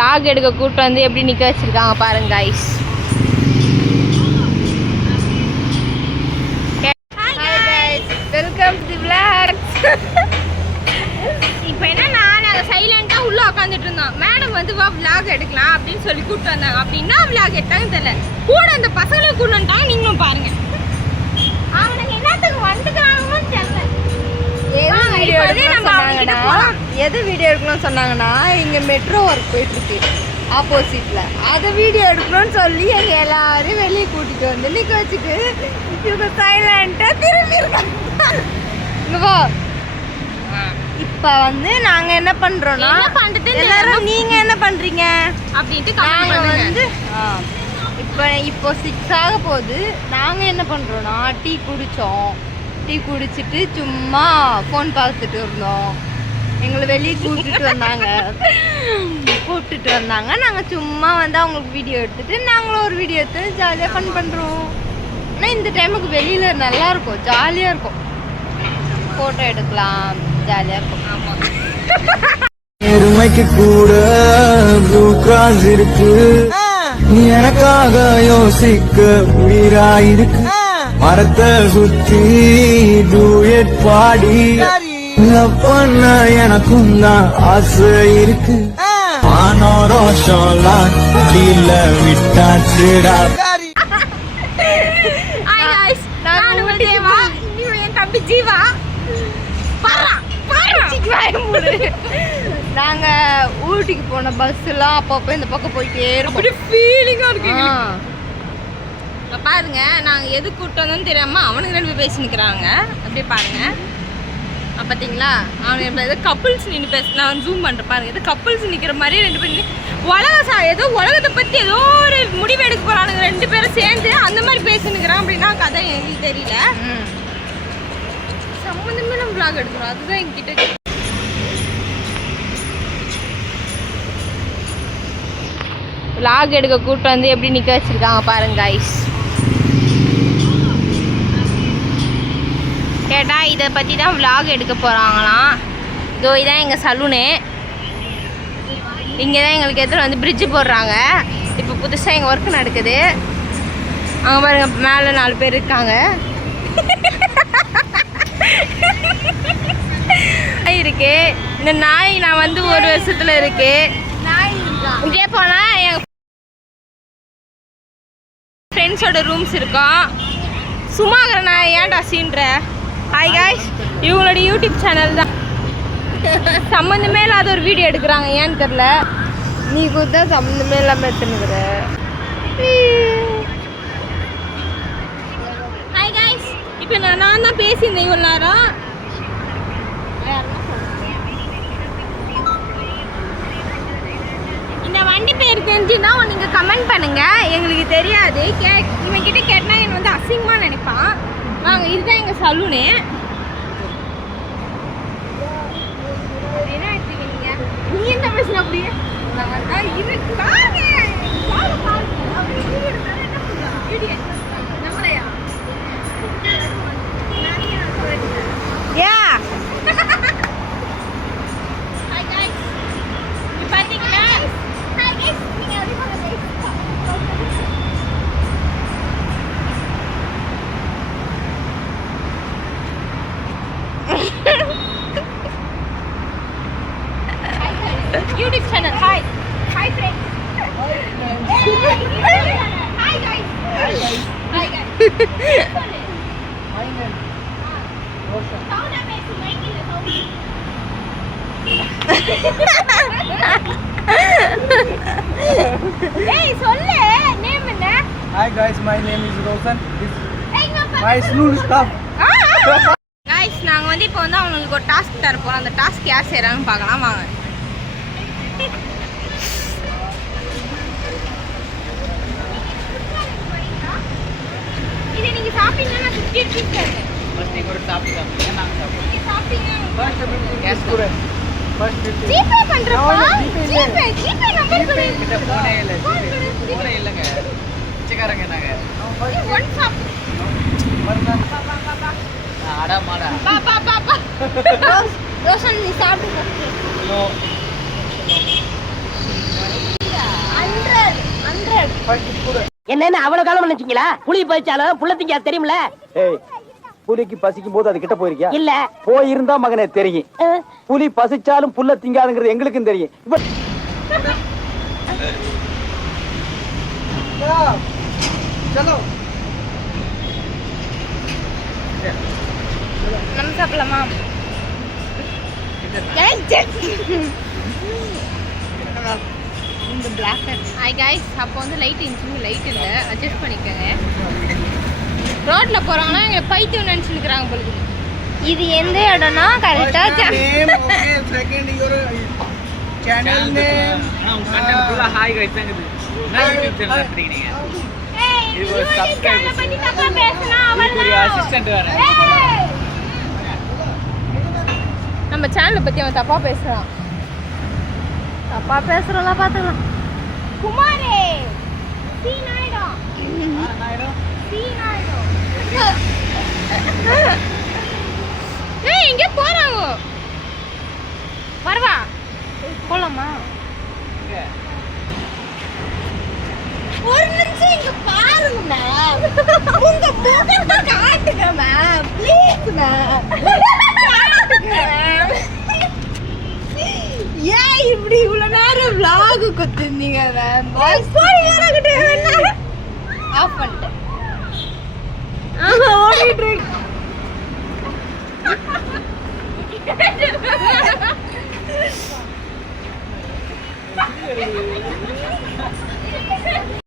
vlog எடுக்க கூட்டு வந்து எப்படி நிக்க வச்சிருக்காங்க பாருங்க guys. Hi guys, welcome to the vlog. இப்போ என்ன நாங்க சைலண்டா உள்ள உட்கார்ந்துட்டு இருந்தோம். மேடம் வந்து வா vlog எடுக்கலாம் அப்படினு சொல்லி கூட்டி வந்தாங்க. அப்படினா vlog எடுத்தாங்க தெரியல. கூட அந்த பசங்களை கூட்டி வந்தாங்க நீங்களும் பாருங்க. அவனுக்கு என்னத்துக்கு வந்துட்டாங்கன்னு தெரியல. எது வீடியோ எடுக்கணும்னு சொன்னாங்கன்னா இங்க மெட்ரோ ஒர்க் போயிட்டு இருக்கு ஆப்போசிட்ல. அதை வீடியோ எடுக்கணும்னு சொல்லி எங்க எல்லாரும் வெளியே கூட்டிட்டு வந்து நிக்க வச்சுட்டு இவங்க சைலண்டா திரும்பி இருக்காங்க. இப்ப வந்து நாங்க என்ன பண்றோம்னா எல்லாரும் நீங்க என்ன பண்றீங்க அப்படின்ட்டு நாங்க வந்து இப்போ 6 ஆக போகுது. நாங்க என்ன பண்றோம்னா டீ குடிச்சோம். டீ குடிச்சிட்டு சும்மா ஃபோன் பார்த்துட்டு இருந்தோம். எங்களை வெளியே கூப்பிட்டுட்டு வந்தாங்க. நாங்கள் சும்மா வந்து அவங்களுக்கு வீடியோ எடுத்துட்டு நாங்களும் ஒரு வீடியோ எடுத்து ஜாலியாக ஃபன் பண்ணுறோம். ஆனால் இந்த டைமுக்கு வெளியில் நல்லா இருக்கும், ஜாலியாக இருக்கும், ஃபோட்டோ எடுக்கலாம், ஜாலியாக இருக்கும். ஆமாம், எருமைக்கு கூட ப்ளூ கிராஸ் இருக்கு, நீ எனக்காக யோசிக்க உயிராயிருக்கு. மரத்தை சுத்தி டூயட் பாடி லவ் பண்ண எனக்கும் தான் ஆசை இருக்கு. ஆனோ ரோஷம்லாம் கீழ விட்டாச்சுடா. நாங்க ஊட்டிக்கு போன பஸ் எல்லாம் அப்பப்போ இந்த பக்கம் போயிட்டே இருப்போம். ஃபீலிங்கா இருக்கு. பாருங்க நாங்க எது கூட்டு வந்தோம்னு தெரியாம அவனுக்கு 2 பேர் பேசி நிக்கிறாங்க. அப்படியே பாருங்க பார்த்தீங்களா, அவனுக்கு ஏதோ கப்புள்ஸ் நின்று பேச. நான் ஜூம் பண்ணுறேன் பாருங்க, ஏதோ கப்புள்ஸ் நிற்கிற மாதிரி 2 பேர் ஏதோ உலகத்தை பற்றி ஏதோ ஒரு முடிவு எடுக்க போகிறானுங்க 2 பேரும் சேர்ந்து அந்த மாதிரி பேசினுக்கிறான். அப்படின்னா கதை எங்களுக்கு தெரியல. சம்மந்தமே நம்ம vlog எடுக்கிறோம், அதுதான் எங்ககிட்ட. vlog எடுக்க கூட்டு வந்து எப்படி நிற்க வச்சிருக்காங்க பாருங்க गाइस. கேட்டால் இதை பற்றி தான் vlog எடுக்க போகிறாங்களாம். இதோ இதான் எங்கள் சலூனு. இங்கே தான் எங்களுக்கு எதிர வந்து பிரிட்ஜு போடுறாங்க. இப்போ புதுசாக எங்கள் ஒர்க் நடக்குது. அங்கே பாருங்க மேலே 4 பேர் இருக்காங்க. இருக்கு இந்த நாய் நான் வந்து 1 வருஷத்தில் இருக்கு. இங்கே போனால் எங்கள் ஃப்ரெண்ட்ஸோட ரூம்ஸ் இருக்கும். சும்மாங்கிற நான் ஏன்டா சீன்ற. ஹாய் காய்ஸ், இவங்களோட யூடியூப் சேனல் தான். சம்மந்தமே இல்லாத ஒரு வீடியோ எடுக்கிறாங்க, ஏன்னு தெரில. நீ கூட சம்மந்தமே இல்லாமல் எடுத்துனுக்குற. ஹாய் காய்ஸ், இப்போ நான் தான் பேசியிருந்தேன் இவ்வளோ நேரம். இந்த வண்டி பேர் தெரிஞ்சுன்னா நீங்கள் கமெண்ட் பண்ணுங்க, எங்களுக்கு தெரியாது. இவன் கிட்ட கேட்டா எனக்கு வந்து அசிங்கமாக நினைப்பான். வாங்க, இதுதான் எங்கள் சலூனு. என்ன எடுத்துக்கிறீங்க நீ என்ன பேசுன அப்படியே நம்மளையா பார்த்தீங்கன்னா YouTube channel. Hi. Hi friends. Hi guys. Hi guys. Hi guys. Hi guys. Sound amazing. Mic இல்ல sound. Hey, சொல்லு நேம் என்ன? Hi guys, my name is Rosan. This is my saloon staff. Guys, நாங்க வந்து இப்போ வந்து அவங்களுக்கு ஒரு task தர போறோம். அந்த டாஸ்க் யார் செய்றாங்கன்னு பார்க்கலாம் வாங்க. இது நீங்க சாப்பிட்டீங்கன்னா 50 rupees தரேன். First நீங்க ஒரு சாப்பிடுங்க. நாங்க சாப்பிடுறோம். நீங்க சாப்பிட்டீங்க. First கேஷ் கொடு. First ஜிபே பண்றப்பா. ஜிபே நம்பர் கொடு. கிட்ட போனே இல்ல. போனே இல்லங்க. பிச்சைக்காரங்க நாங்க. One shop. ஆடா மாடா. பா. ரோஷன் நீ சாப்பிடு. நோ. 100 என்னன்னு அவ்வளவு காலம் நினைச்சீங்களா? புளி பறிச்சாலும் புள்ள திங்க தெரியுமில? ஏய், புலிக்கு பசிக்கும் போது அது கிட்ட போயிருக்கியா? இல்ல. போயிருந்தா மகனே தெரியும். புலி பசிச்சாலும் புல்ல திங்காதுங்கிறது எங்களுக்கும் தெரியும். நம்ம சாப்பிடலாமா? இந்த பிளாக் ஹாய் கைஸ், அப்போ வந்து லைட் இருந்துச்சு, லைட் இல்லை, அட்ஜஸ்ட் பண்ணிக்கோங்க. ரோட்டில் போகிறாங்கன்னா எங்களை பைத்தியம் நினச்சிருக்கிறாங்க பொழுது. இது எந்த இடம்னா கரெக்டா channel name content full hi guys இருக்குது நான் YouTube channel நடத்துறீங்க நீங்க இது ஒரு subscribe பண்ணி தப்பா பேசினா ஒரு அசிஸ்டன்ட் வேற நம்ம சேனலை பற்றி அவன் தப்பாக பேசுகிறான். தப்பா பேசுறோம்ல பாத்துக்கலாம். குமாரே சீனாயிடும் சீனாயிடும். ஏய், எங்கே போகிறாங்க? வரவா போலாமா? ஒரு நிமிஷம் இங்க பாருங்க மேம். உங்க முகத்தை காட்டுங்க மேம். Please ma'am. ஏன் இப்படி இவ்வளவு நேரம் vlog கொடுத்திருந்தீங்க மேம்? வாய்ஸ் ஆஃப் பண்ணிட்டேன். ஓடிட்டு இருக்கு.